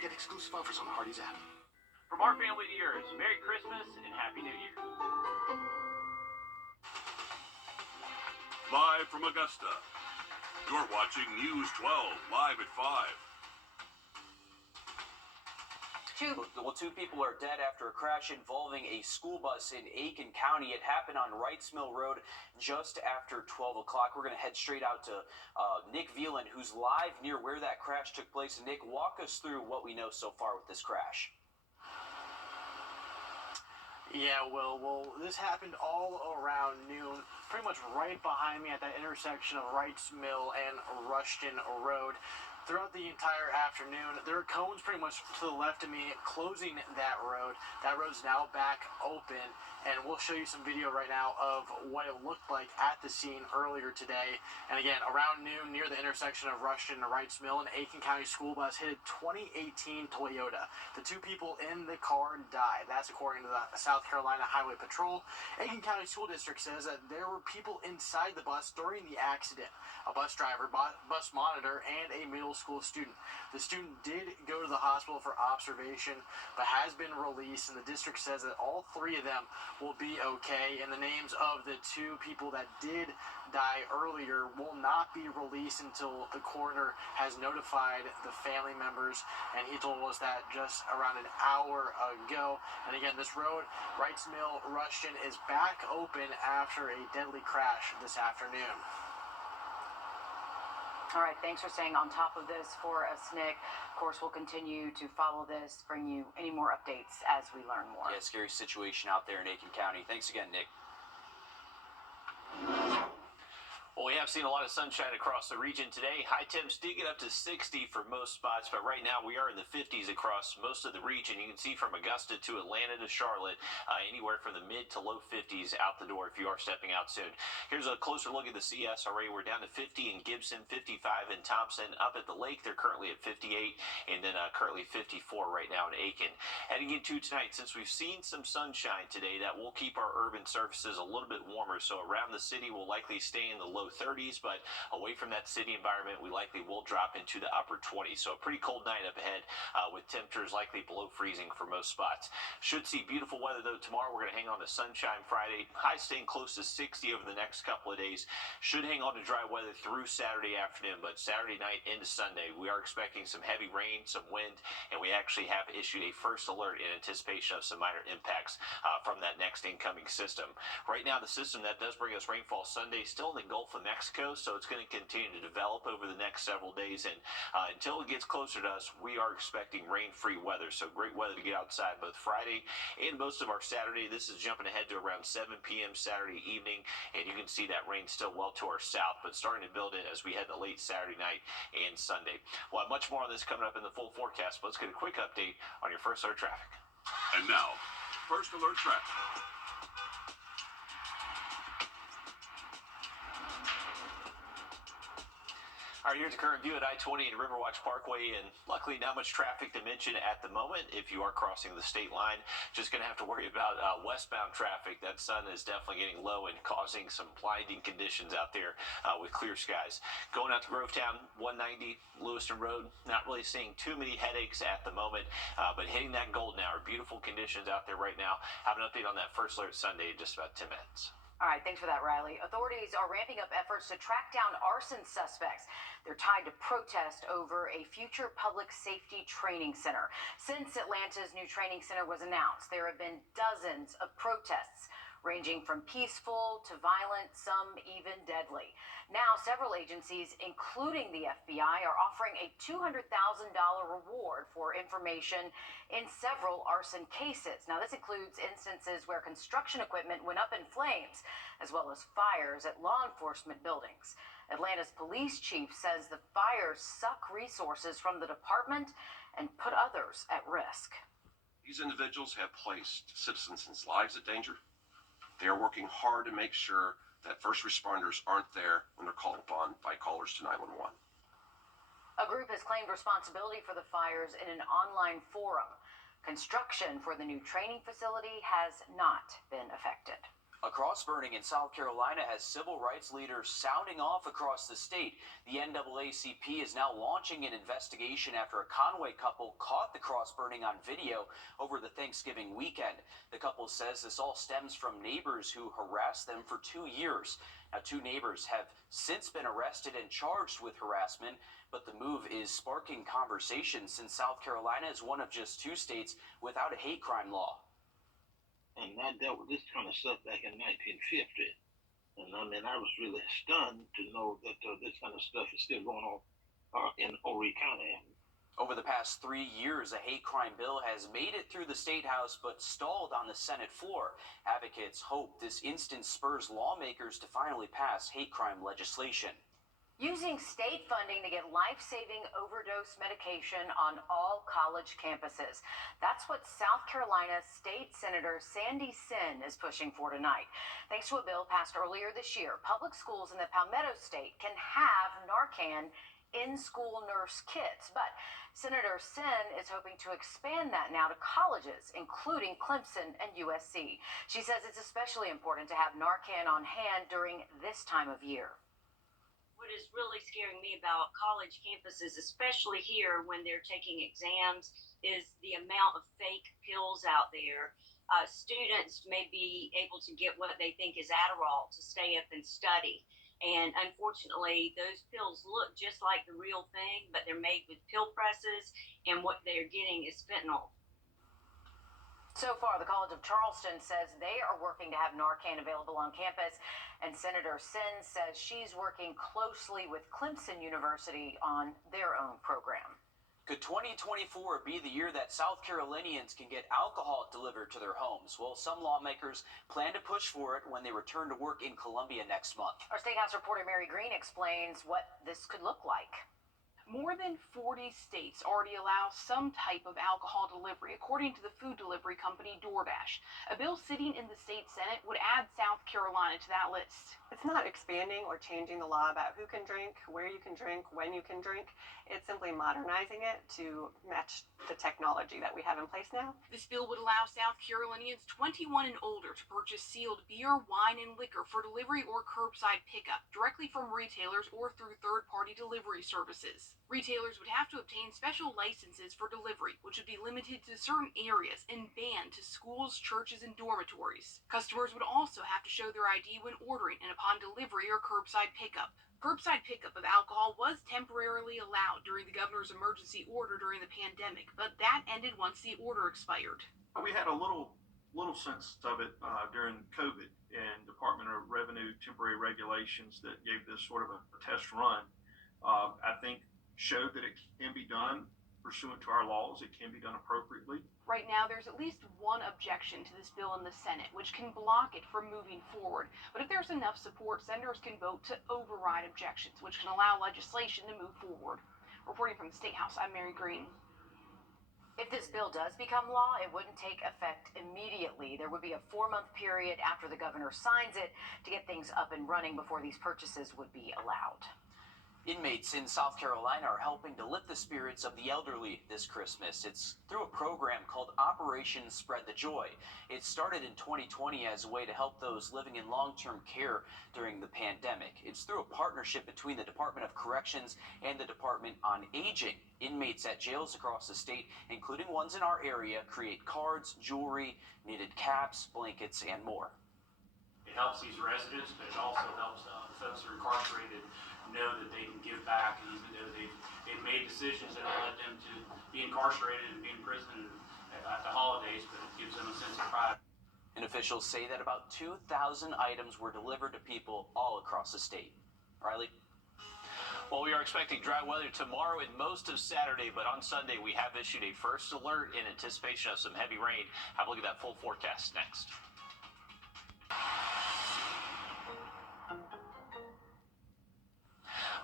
Get exclusive offers on the Hardee's app. From our family to yours, Merry Christmas and Happy New Year. Live from Augusta, you're watching News 12 live at 5. Two people are dead after a crash involving a school bus in Aiken County. It happened on Wrights Mill Road just after 12 o'clock. We're going to head straight out to Nick Veland, who's live near where that crash took place. And Nick, walk us through what we know so far with this crash. Yeah, well, this happened all around noon, pretty much right behind me at that intersection of Wrights Mill and Rushton Road. Throughout the entire afternoon, there are cones pretty much to the left of me closing that road. That road's now back open, and we'll show you some video right now of what it looked like at the scene earlier today. And again, around noon, near the intersection of Rushton and Wrights Mill, an Aiken County school bus hit a 2018 Toyota. The two people in the car died. That's according to the South Carolina Highway Patrol. Aiken County School District says that there were people inside the bus during the accident. A bus driver, bus monitor, and a middle school student. The student did go to the hospital for observation, but has been released, and the district says that all three of them will be okay, and the names of the two people that did die earlier will not be released until the coroner has notified the family members, and he told us that just around an hour ago. And again, this road, Wrights Mill, Rushton, is back open after a deadly crash this afternoon. All right, thanks for staying on top of this for us, Nick. Of course, we'll continue to follow this, bring you any more updates as we learn more. Yeah, scary situation out there in Aiken County. Thanks again, Nick. Well, we have seen a lot of sunshine across the region today. High temps did get up to 60 for most spots, but right now we are in the 50s across most of the region. You can see from Augusta to Atlanta to Charlotte, anywhere from the mid to low 50s out the door if you are stepping out soon. Here's a closer look at the CSRA. We're down to 50 in Gibson, 55 in Thompson. Up at the lake, they're currently at 58, and then currently 54 right now in Aiken. Heading into tonight, since we've seen some sunshine today, that will keep our urban surfaces a little bit warmer. So around the city, we'll likely stay in the low 30s, but away from that city environment, we likely will drop into the upper 20s. So a pretty cold night up ahead with temperatures likely below freezing for most spots. Should see beautiful weather, though, tomorrow. We're going to hang on to Sunshine Friday. High staying close to 60 over the next couple of days. Should hang on to dry weather through Saturday afternoon, but Saturday night into Sunday, we are expecting some heavy rain, some wind, and we actually have issued a first alert in anticipation of some minor impacts from that next incoming system. Right now, the system that does bring us rainfall Sunday still in the Gulf of Mexico, so it's going to continue to develop over the next several days, and until it gets closer to us, we are expecting rain-free weather. So great weather to get outside both Friday and most of our Saturday. This is jumping ahead to around 7 p.m. Saturday evening, and you can see that rain still well to our south, but starting to build in as we head to late Saturday night and Sunday. We'll have much more on this coming up in the full forecast, but let's get a quick update on your first alert traffic. And now, first alert traffic. All right, here's a current view at I-20 and Riverwatch Parkway, and luckily not much traffic to mention at the moment. If you are crossing the state line, just going to have to worry about westbound traffic. That sun is definitely getting low and causing some blinding conditions out there with clear skies. Going out to Grovetown, 190 Lewiston Road, not really seeing too many headaches at the moment, but hitting that golden hour. Beautiful conditions out there right now. Have an update on that first alert Sunday in just about 10 minutes. All right, thanks for that, Riley. Authorities are ramping up efforts to track down arson suspects. They're tied to protest over a future public safety training center. Since Atlanta's new training center was announced, there have been dozens of protests, ranging from peaceful to violent, some even deadly. Now, several agencies, including the FBI, are offering a $200,000 reward for information in several arson cases. Now, this includes instances where construction equipment went up in flames, as well as fires at law enforcement buildings. Atlanta's police chief says the fires suck resources from the department and put others at risk. These individuals have placed citizens' lives in danger. They are working hard to make sure that first responders aren't there when they're called upon by callers to 911. A group has claimed responsibility for the fires in an online forum. Construction for the new training facility has not been affected. A cross burning in South Carolina has civil rights leaders sounding off across the state. The NAACP is now launching an investigation after a Conway couple caught the cross burning on video over the Thanksgiving weekend. The couple says this all stems from neighbors who harassed them for 2 years. Now, 2 neighbors have since been arrested and charged with harassment, but the move is sparking conversation since South Carolina is one of just 2 states without a hate crime law. And I dealt with this kind of stuff back in 1950. And I mean, I was really stunned to know that this kind of stuff is still going on in Horry County. Over the past 3 years, a hate crime bill has made it through the State House but stalled on the Senate floor. Advocates hope this instance spurs lawmakers to finally pass hate crime legislation. Using state funding to get life-saving overdose medication on all college campuses. That's what South Carolina State Senator Sandy Senn is pushing for tonight. Thanks to a bill passed earlier this year, public schools in the Palmetto State can have Narcan in-school nurse kits. But Senator Senn is hoping to expand that now to colleges, including Clemson and USC. She says it's especially important to have Narcan on hand during this time of year. What is really scaring me about college campuses, especially here when they're taking exams, is the amount of fake pills out there. Students may be able to get what they think is Adderall to stay up and study. And unfortunately, those pills look just like the real thing, but they're made with pill presses, and what they're getting is fentanyl. So far, the College of Charleston says they are working to have Narcan available on campus, and Senator Senn says she's working closely with Clemson University on their own program. Could 2024 be the year that South Carolinians can get alcohol delivered to their homes? Well, some lawmakers plan to push for it when they return to work in Columbia next month. Our State House reporter Mary Green explains what this could look like. More than 40 states already allow some type of alcohol delivery, according to the food delivery company DoorDash. A bill sitting in the state Senate would add South Carolina to that list. It's not expanding or changing the law about who can drink, where you can drink, when you can drink. It's simply modernizing it to match the technology that we have in place now. This bill would allow South Carolinians 21 and older to purchase sealed beer, wine, and liquor for delivery or curbside pickup directly from retailers or through third-party delivery services. Retailers would have to obtain special licenses for delivery, which would be limited to certain areas and banned to schools, churches, and dormitories. Customers would also have to show their ID when ordering and upon delivery or curbside pickup. Curbside pickup of alcohol was temporarily allowed during the governor's emergency order during the pandemic, but that ended once the order expired. We had a little sense of it during COVID and Department of Revenue temporary regulations that gave this sort of a test run. I think showed that it can be done pursuant to our laws. It can be done appropriately. Right now, there's at least one objection to this bill in the Senate, which can block it from moving forward. But if there's enough support, senators can vote to override objections, which can allow legislation to move forward. Reporting from the State House, I'm Mary Green. If this bill does become law, it wouldn't take effect immediately. There would be a 4-month period after the governor signs it to get things up and running before these purchases would be allowed. Inmates in South Carolina are helping to lift the spirits of the elderly this Christmas. It's through a program called Operation Spread the Joy. It started in 2020 as a way to help those living in long-term care during the pandemic. It's through a partnership between the Department of Corrections and the Department on Aging. Inmates at jails across the state, including ones in our area, create cards, jewelry, knitted caps, blankets, and more. It helps these residents, but it also helps folks who are incarcerated know that they can give back, and even though they've made decisions that have led them to be incarcerated and be in prison at the holidays, but it gives them a sense of pride. And officials say that about 2,000 items were delivered to people all across the state. Riley? Well, we are expecting dry weather tomorrow and most of Saturday, but on Sunday we have issued a first alert in anticipation of some heavy rain. Have a look at that full forecast next.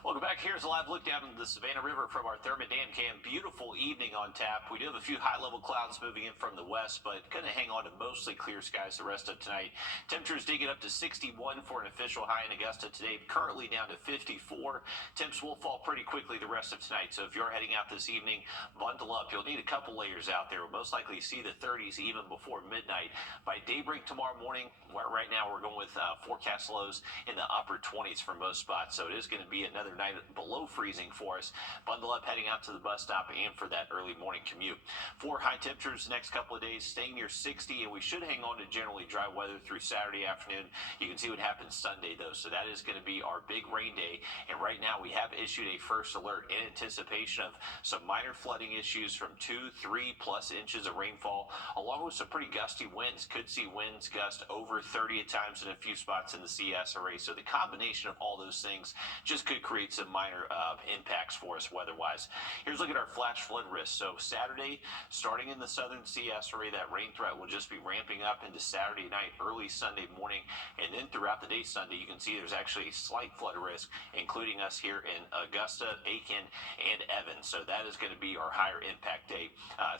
Well, Welcome back. Here's a live look down into the Savannah River from our Thermodan cam. Beautiful evening on tap. We do have a few high-level clouds moving in from the west, but going to hang on to mostly clear skies the rest of tonight. Temperatures did get up to 61 for an official high in Augusta today, currently down to 54. Temps will fall pretty quickly the rest of tonight, so if you're heading out this evening, bundle up. You'll need a couple layers out there. We'll most likely see the 30s even before midnight. By daybreak tomorrow morning, right now we're going with forecast lows in the upper 20s for most spots, so it is going to be another night below freezing for us. Bundle up heading out to the bus stop and for that early morning commute. For high temperatures the next couple of days, staying near 60, and we should hang on to generally dry weather through Saturday afternoon. You can see what happens Sunday, though, so that is going to be our big rain day, and right now we have issued a first alert in anticipation of some minor flooding issues from 2-3+ inches of rainfall, along with some pretty gusty winds. Could see winds gust over 30 at times in a few spots in the CSRA, so the combination of all those things just could create some minor impacts for us weather-wise. Here's a look at our flash flood risk. So Saturday, starting in the southern CSRA, that rain threat will just be ramping up into Saturday night, early Sunday morning, and then throughout the day Sunday, you can see there's actually a slight flood risk, including us here in Augusta, Aiken, and Evans. So that is going to be our higher impact day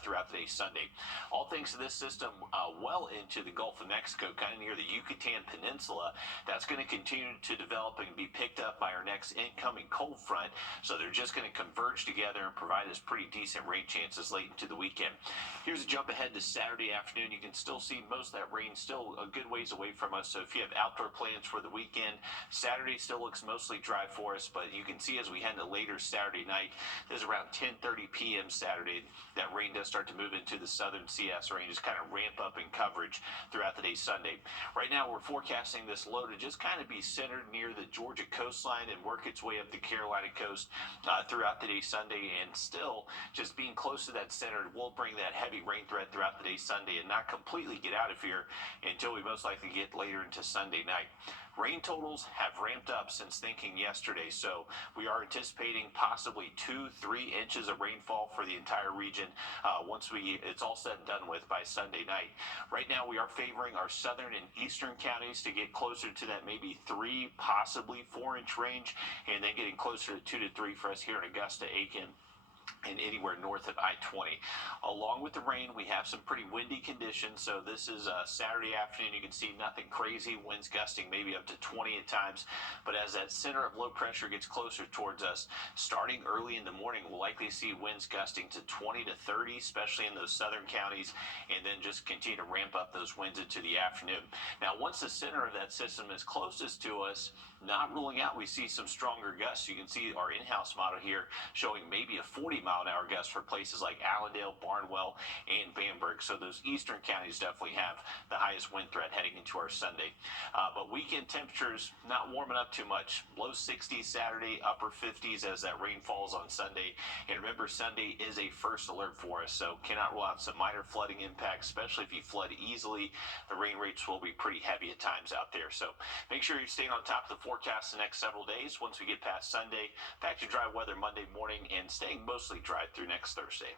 throughout the day Sunday. All thanks to this system well into the Gulf of Mexico, kind of near the Yucatan Peninsula. That's going to continue to develop and be picked up by our next incoming cold front, so they're just going to converge together and provide us pretty decent rain chances late into the weekend. Here's a jump ahead to Saturday afternoon. You can still see most of that rain still a good ways away from us, so if you have outdoor plans for the weekend, Saturday still looks mostly dry for us, but you can see as we head to later Saturday night, there's around 10:30 p.m. Saturday, that rain does start to move into the southern CS range, just kind of ramp up in coverage throughout the day Sunday. Right now we're forecasting this low to just kind of be centered near the Georgia coastline and work its way up the Carolina coast throughout the day Sunday, and still just being close to that center will bring that heavy rain threat throughout the day Sunday and not completely get out of here until we most likely get later into Sunday night. Rain totals have ramped up since thinking yesterday, so we are anticipating possibly 2-3 inches of rainfall for the entire region once it's all said and done with by Sunday night. Right now we are favoring our southern and eastern counties to get closer to that maybe 3, possibly 4-inch range, and then getting closer to 2 to 3 for us here in Augusta, Aiken, and anywhere north of I-20. Along with the rain, we have some pretty windy conditions, so this is Saturday afternoon. You can see nothing crazy, winds gusting maybe up to 20 at times, but as that center of low pressure gets closer towards us, starting early in the morning, we'll likely see winds gusting to 20 to 30, especially in those southern counties, and then just continue to ramp up those winds into the afternoon. Now, once the center of that system is closest to us, not ruling out we see some stronger gusts. You can see our in-house model here showing maybe a 40-mile-an-hour gust for places like Allendale, Barnwell, and Bamberg. So those eastern counties definitely have the highest wind threat heading into our Sunday. But weekend temperatures not warming up too much. Low 60s Saturday, upper 50s as that rain falls on Sunday. And remember, Sunday is a first alert for us, so cannot rule out some minor flooding impacts, especially if you flood easily. The rain rates will be pretty heavy at times out there. So make sure you're staying on top of the forecast the next several days. Once we get past Sunday, back to dry weather Monday morning and staying mostly dry through next Thursday.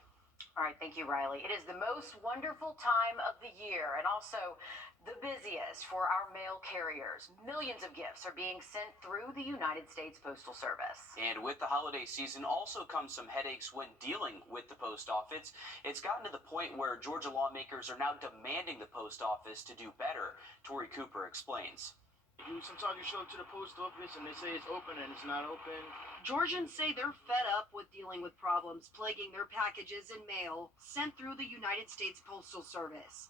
All right, thank you, Riley. It is the most wonderful time of the year and also the busiest for our mail carriers. Millions of gifts are being sent through the United States Postal Service. And with the holiday season also comes some headaches when dealing with the post office. It's gotten to the point where Georgia lawmakers are now demanding the post office to do better. Tori Cooper explains. Sometimes you show up to the post office and they say it's open and it's not open. Georgians say they're fed up with dealing with problems plaguing their packages and mail sent through the United States Postal Service.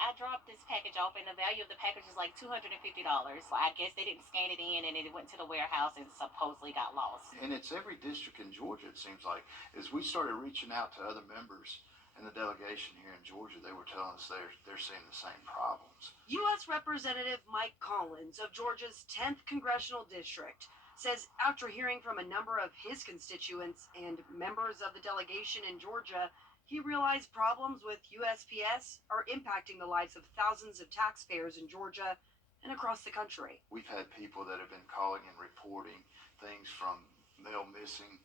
I dropped this package off and the value of the package is like $250. I guess they didn't scan it in and it went to the warehouse and supposedly got lost. And it's every district in Georgia, it seems like. As we started reaching out to other members in the delegation here in Georgia, they were telling us they're seeing the same problems. U.S. Representative Mike Collins of Georgia's 10th Congressional District says after hearing from a number of his constituents and members of the delegation in Georgia, he realized problems with USPS are impacting the lives of thousands of taxpayers in Georgia and across the country. We've had people that have been calling and reporting things from mail missing,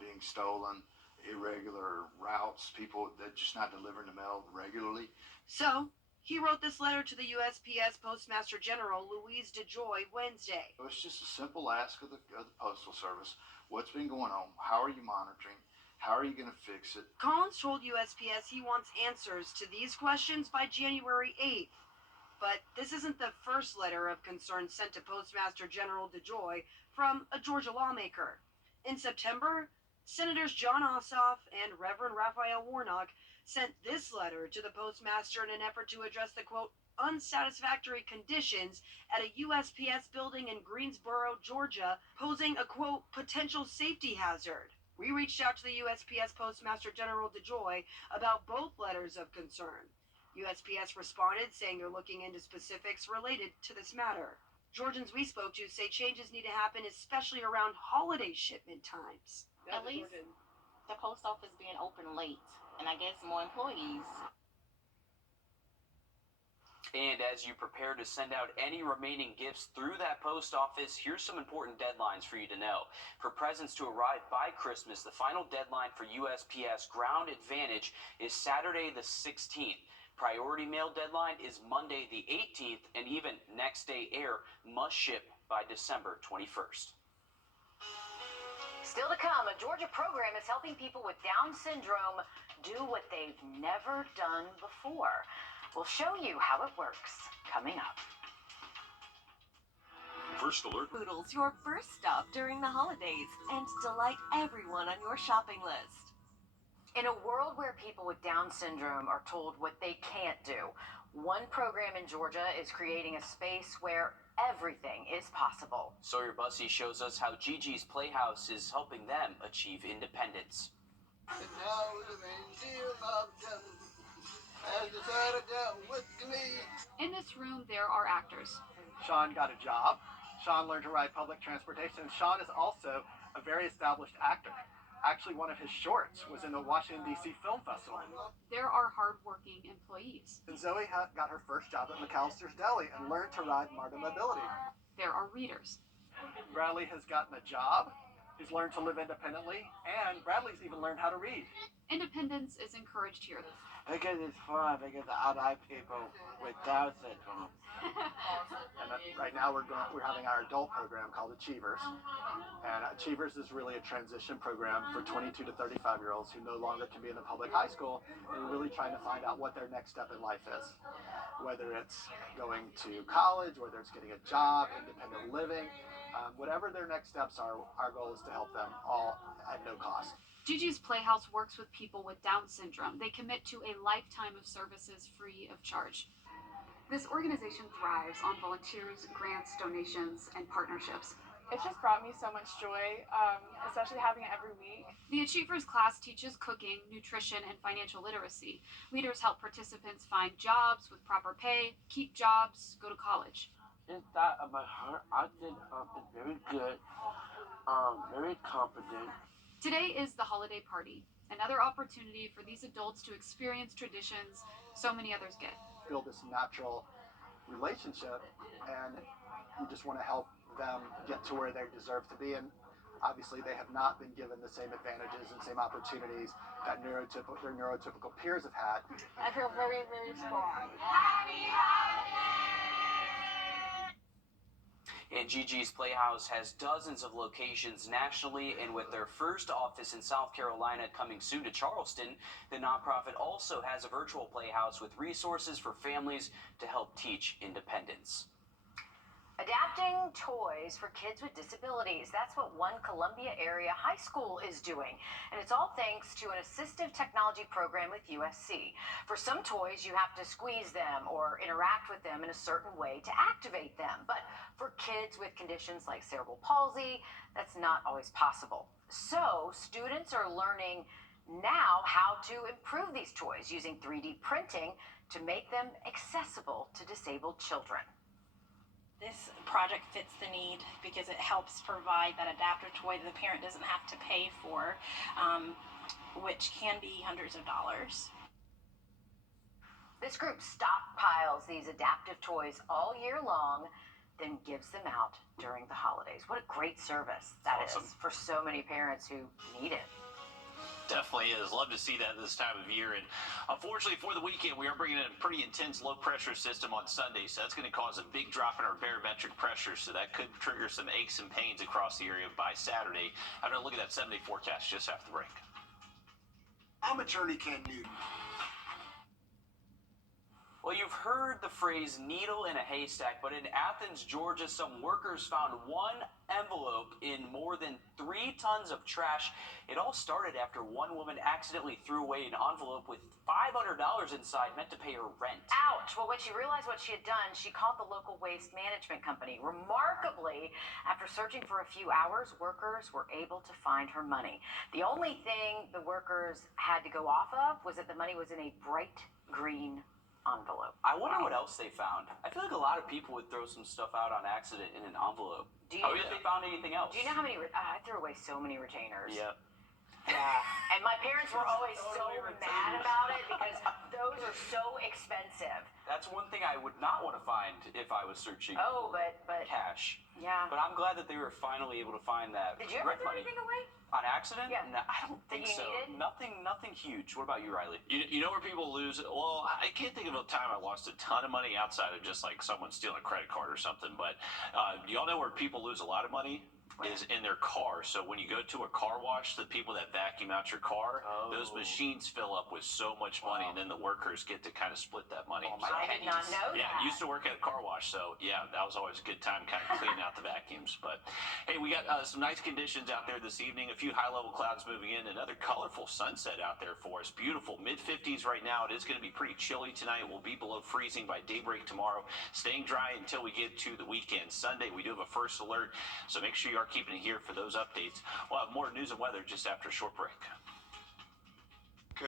being stolen, irregular routes, people that just not delivering the mail regularly. So He wrote this letter to the USPS Postmaster General Louise DeJoy Wednesday. It's just a simple ask of the Postal Service. What's been going on? How are you monitoring? How are you going to fix it? Collins told USPS he wants answers to these questions by January 8th. But this isn't the first letter of concern sent to Postmaster General DeJoy from a Georgia lawmaker. In September, Senators John Ossoff and Reverend Raphael Warnock sent this letter to the postmaster in an effort to address the, quote, unsatisfactory conditions at a USPS building in Greensboro, Georgia, posing a, quote, potential safety hazard. We reached out to the USPS Postmaster General DeJoy about both letters of concern. USPS responded saying they're looking into specifics related to this matter. Georgians we spoke to say changes need to happen, especially around holiday shipment times. At least the post office being open late, and I guess more employees. And as you prepare to send out any remaining gifts through that post office, here's some important deadlines for you to know. For presents to arrive by Christmas, the final deadline for USPS Ground Advantage is Saturday the 16th. Priority mail deadline is Monday the 18th, and even next day air must ship by December 21st. Still to come, a Georgia program is helping people with Down syndrome do what they've never done before. We'll show you how it works coming up. First alert. Poodles, your first stop during the holidays, and delight everyone on your shopping list. In a world where people with Down syndrome are told what they can't do, one program in Georgia is creating a space where everything is possible. Sawyer Bussey shows us how Gigi's Playhouse is helping them achieve independence. And now the museum of devil has decided that with me. In this room, there are actors. Sean got a job. Sean learned to ride public transportation. Sean is also a very established actor. Actually, one of his shorts was in the Washington, D.C. Film Festival. There are hardworking employees. And Zoe got her first job at McAllister's Deli and learned to ride MARTA Mobility. There are readers. Bradley has gotten a job. He's learned to live independently. And Bradley's even learned how to read. Independence is encouraged here. Because it's fun, because I like people with Down syndrome. And right now we're having our adult program called Achievers. And Achievers is really a transition program for 22 to 35-year-olds who no longer can be in the public high school. And we're really trying to find out what their next step in life is. Whether it's going to college, whether it's getting a job, independent living, whatever their next steps are, our goal is to help them all at no cost. Gigi's Playhouse works with people with Down syndrome. They commit to a lifetime of services free of charge. This organization thrives on volunteers, grants, donations, and partnerships. It's just brought me so much joy, especially having it every week. The Achievers class teaches cooking, nutrition, and financial literacy. Leaders help participants find jobs with proper pay, keep jobs, go to college. Inside of my heart, I think it's very good, very competent. Today is the holiday party, another opportunity for these adults to experience traditions so many others get. Build this natural relationship, and we just want to help them get to where they deserve to be. And obviously they have not been given the same advantages and same opportunities that their neurotypical peers have had. I feel very, very strong. And Gigi's Playhouse has dozens of locations nationally, and with their first office in South Carolina coming soon to Charleston, the nonprofit also has a virtual playhouse with resources for families to help teach independence. Adapting toys for kids with disabilities. That's what one Columbia area high school is doing. And it's all thanks to an assistive technology program with USC. For some toys, you have to squeeze them or interact with them in a certain way to activate them. But for kids with conditions like cerebral palsy, that's not always possible. So students are learning now how to improve these toys using 3D printing to make them accessible to disabled children. This project fits the need because it helps provide that adaptive toy that the parent doesn't have to pay for, which can be hundreds of dollars. This group stockpiles these adaptive toys all year long, then gives them out during the holidays. What a great service that is for so many parents who need it. Definitely is. Love to see that this time of year. And unfortunately for the weekend, we are bringing in a pretty intense low pressure system on Sunday. So that's going to cause a big drop in our barometric pressure. So that could trigger some aches and pains across the area by Saturday. I'm going to look at that 7-day forecast just after the break. I'm attorney Ken Newton. Well, you've heard the phrase needle in a haystack, but in Athens, Georgia, some workers found one envelope in more than 3 tons of trash. It all started after one woman accidentally threw away an envelope with $500 inside meant to pay her rent. Ouch. Well, when she realized what she had done, she called the local waste management company. Remarkably, after searching for a few hours, workers were able to find her money. The only thing the workers had to go off of was that the money was in a bright green envelope. I wonder what else they found. I feel like a lot of people would throw some stuff out on accident in an envelope. Do you know if they found anything else? Do you know how many? I threw away so many retainers. Yep. Yeah, and my parents were always so mad about it because those are so expensive. That's one thing I would not want to find if I was searching Oh, for but cash. yeah. But I'm glad that they were finally able to find that. Did you ever rent throw money. anything away? On accident? Yeah. No, I don't think That you so. needed? Nothing huge. What about you, Riley? You know where people lose? Well, I can't think of a time I lost a ton of money outside of just like someone stealing a credit card or something. But y'all know where people lose a lot of money? Is in their car. So when you go to a car wash, the people that vacuum out your car, those machines fill up with so much money, and then the workers get to kind of split that money. I did not know Yeah, that. I used to work at a car wash, so yeah, that was always a good time kind of cleaning out the vacuums. But hey, we got some nice conditions out there this evening. A few high-level clouds moving in. Another colorful sunset out there for us. Beautiful. Mid-50s right now. It is going to be pretty chilly tonight. We'll be below freezing by daybreak tomorrow. Staying dry until we get to the weekend. Sunday, we do have a first alert, so make sure you are keeping it here for those updates. We'll have more news and weather just after a short break.